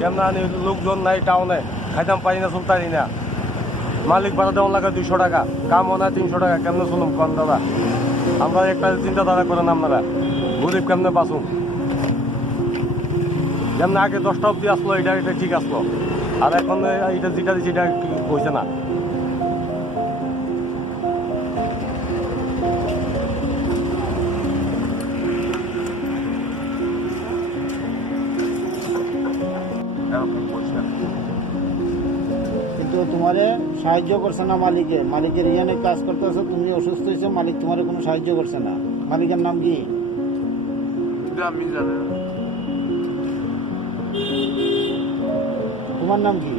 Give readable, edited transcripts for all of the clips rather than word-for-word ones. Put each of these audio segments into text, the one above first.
কেমন লোকজন নাই টাউনে, খাইতাম পারি না, চলতারি না। মালিক ভাড়া দেওয়া লাগে 200 টাকা, কাম হয় না 300 টাকা। কেমনে চলুম কন দাদা? আমরা একটা চিন্তাধারা করেন আপনারা, গরিব কেমনে বাঁচুন? যেমন আগে 10টা অব্দি আসলো, এটা ঠিক আসলো, আর এখন এটা যেটা দিচ্ছে এটা হয়েছে না। কিন্তু তোমারে সাহায্য করছে না মালিকে, মালিকের ইয়ানে কাজ করতেছো, তুমি অসুস্থ হয়েছো, মালিক তোমারে কোনো সাহায্য করছে না। মালিকের নাম কি? আমি জানি না। তোমার নাম কি?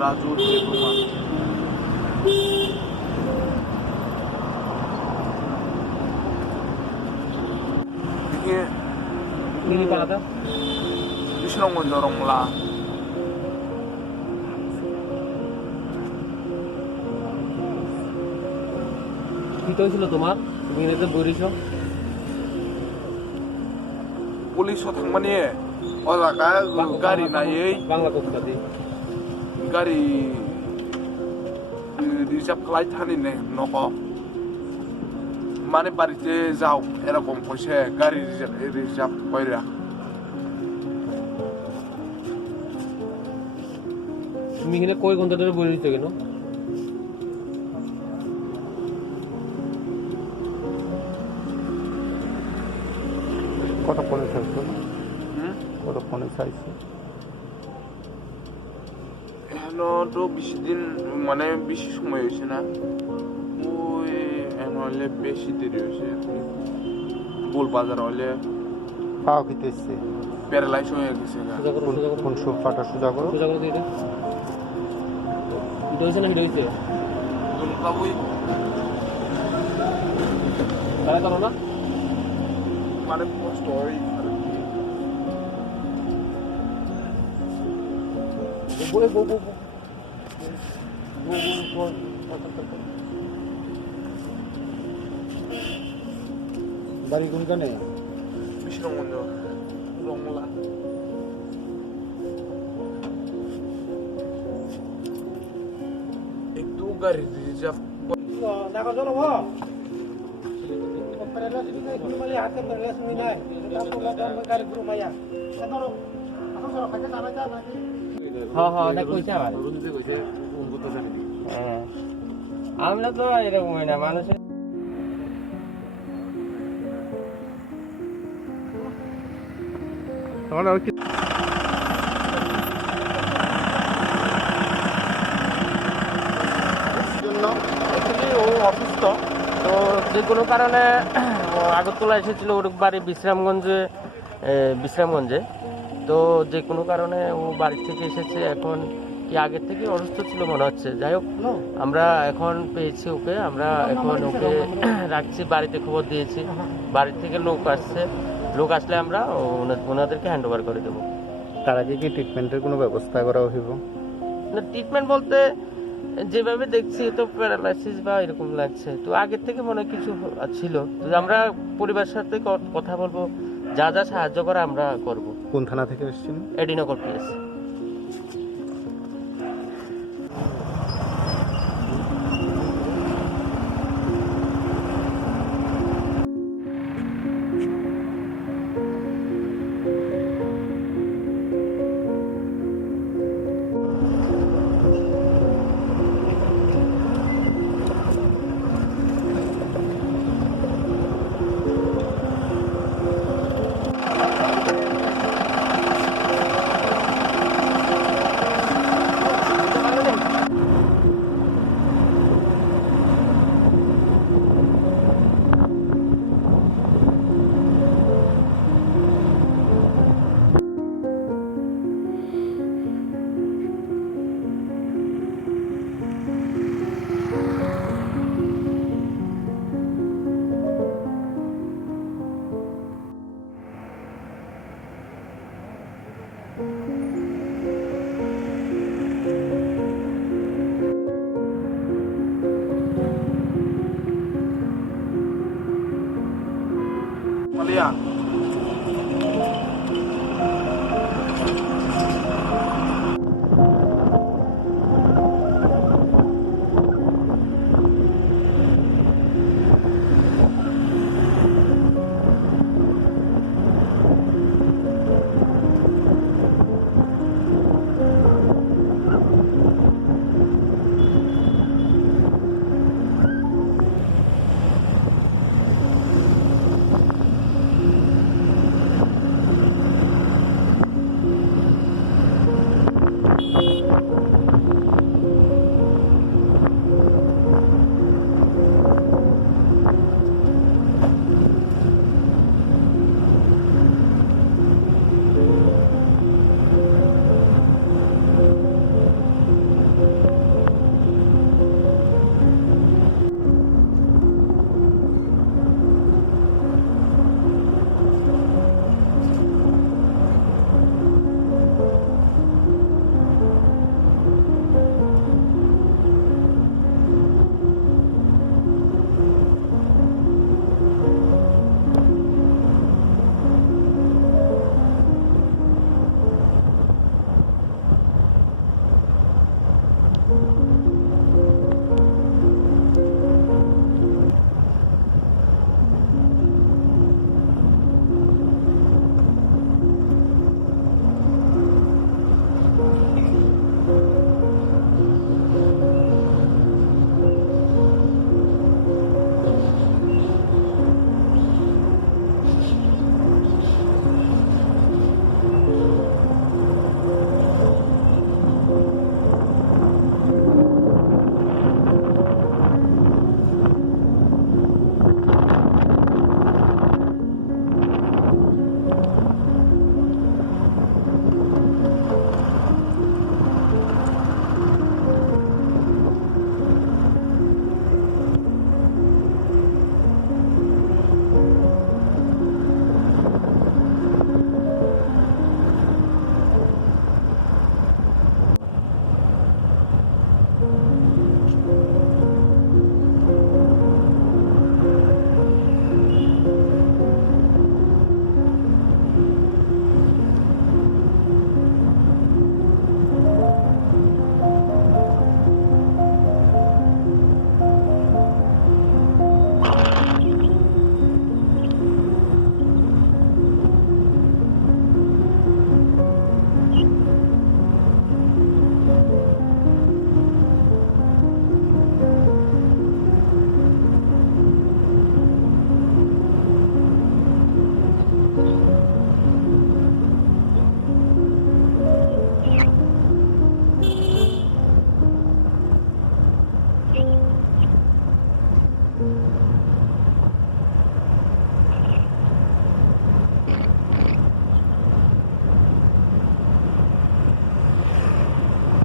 Raju Kumar. Ini Pak Lata? Bisa ngondorong lah. কি হয়েছিল তোমার? তুমি এতে বইরিছ? পুলিশ থাকমানি এলাকা গাড়ি নাই, বাংলা কক্কাতে গাড়ি রিজার্ভ খালাই থানি নে নক, মানে বাড়িতে যাও এরকম কইছে, গাড়ি রিজার্ভ কইরা। তুমি এখানে কই ঘন্টা ধরে বইরিছ কেন? কত ফোনে চাইছো? কত ফোনে চাইছো? এখন তো বেশি দিন, মানে বেশি সময় হয়েছে না, ওই হলে বেশি দেরি হয়েছে। গোল বাজার হলে পাও খেতেছে, প্যারালাইজ হয়ে গেছে। কোন সোফাটা সোজা করো? সোজা করো এটা। এটা হইছে না এটা হইছে? দুনকাবুই তারা করো না? মানে কষ্ট হয়। বাড়ি কোনখানে? বিষ্ণুগঞ্জ রমলা। একটু গাড়ি রিজার্ভ দেখা চলো আমরা তো এরকম না মানুষের। ও অসুস্থ, তো যে কোনো কারণে আগরতলা এসেছিল, ওর বাড়ি বিশ্রামগঞ্জে। তো যে কোনো কারণে ও বাড়ি থেকে এসেছে, এখন কি আগের থেকে অসুস্থ ছিল মনে হচ্ছে। যাই হোক, আমরা এখন পেয়েছি ওকে, আমরা এখন ওকে রাখছি, বাড়িতে খবর দিয়েছি, বাড়ি থেকে লোক আসছে, লোক আসলে আমরা ওনাদেরকে হ্যান্ড ওভার করে দেবো। তার আগে কি ট্রিটমেন্টের কোনো ব্যবস্থা করা হইব? না, ট্রিটমেন্ট বলতে যেভাবে দেখছি তো প্যারালাইসিস বা এরকম লাগছে, তো আগের থেকে মনে হয় কিছু ছিল। তো আমরা পরিবারের সাথে কথা বলবো, যা যা সাহায্য করা আমরা করব। কোন থানা থেকে এসেছেন? এডিনগর পিএস। মালিয়া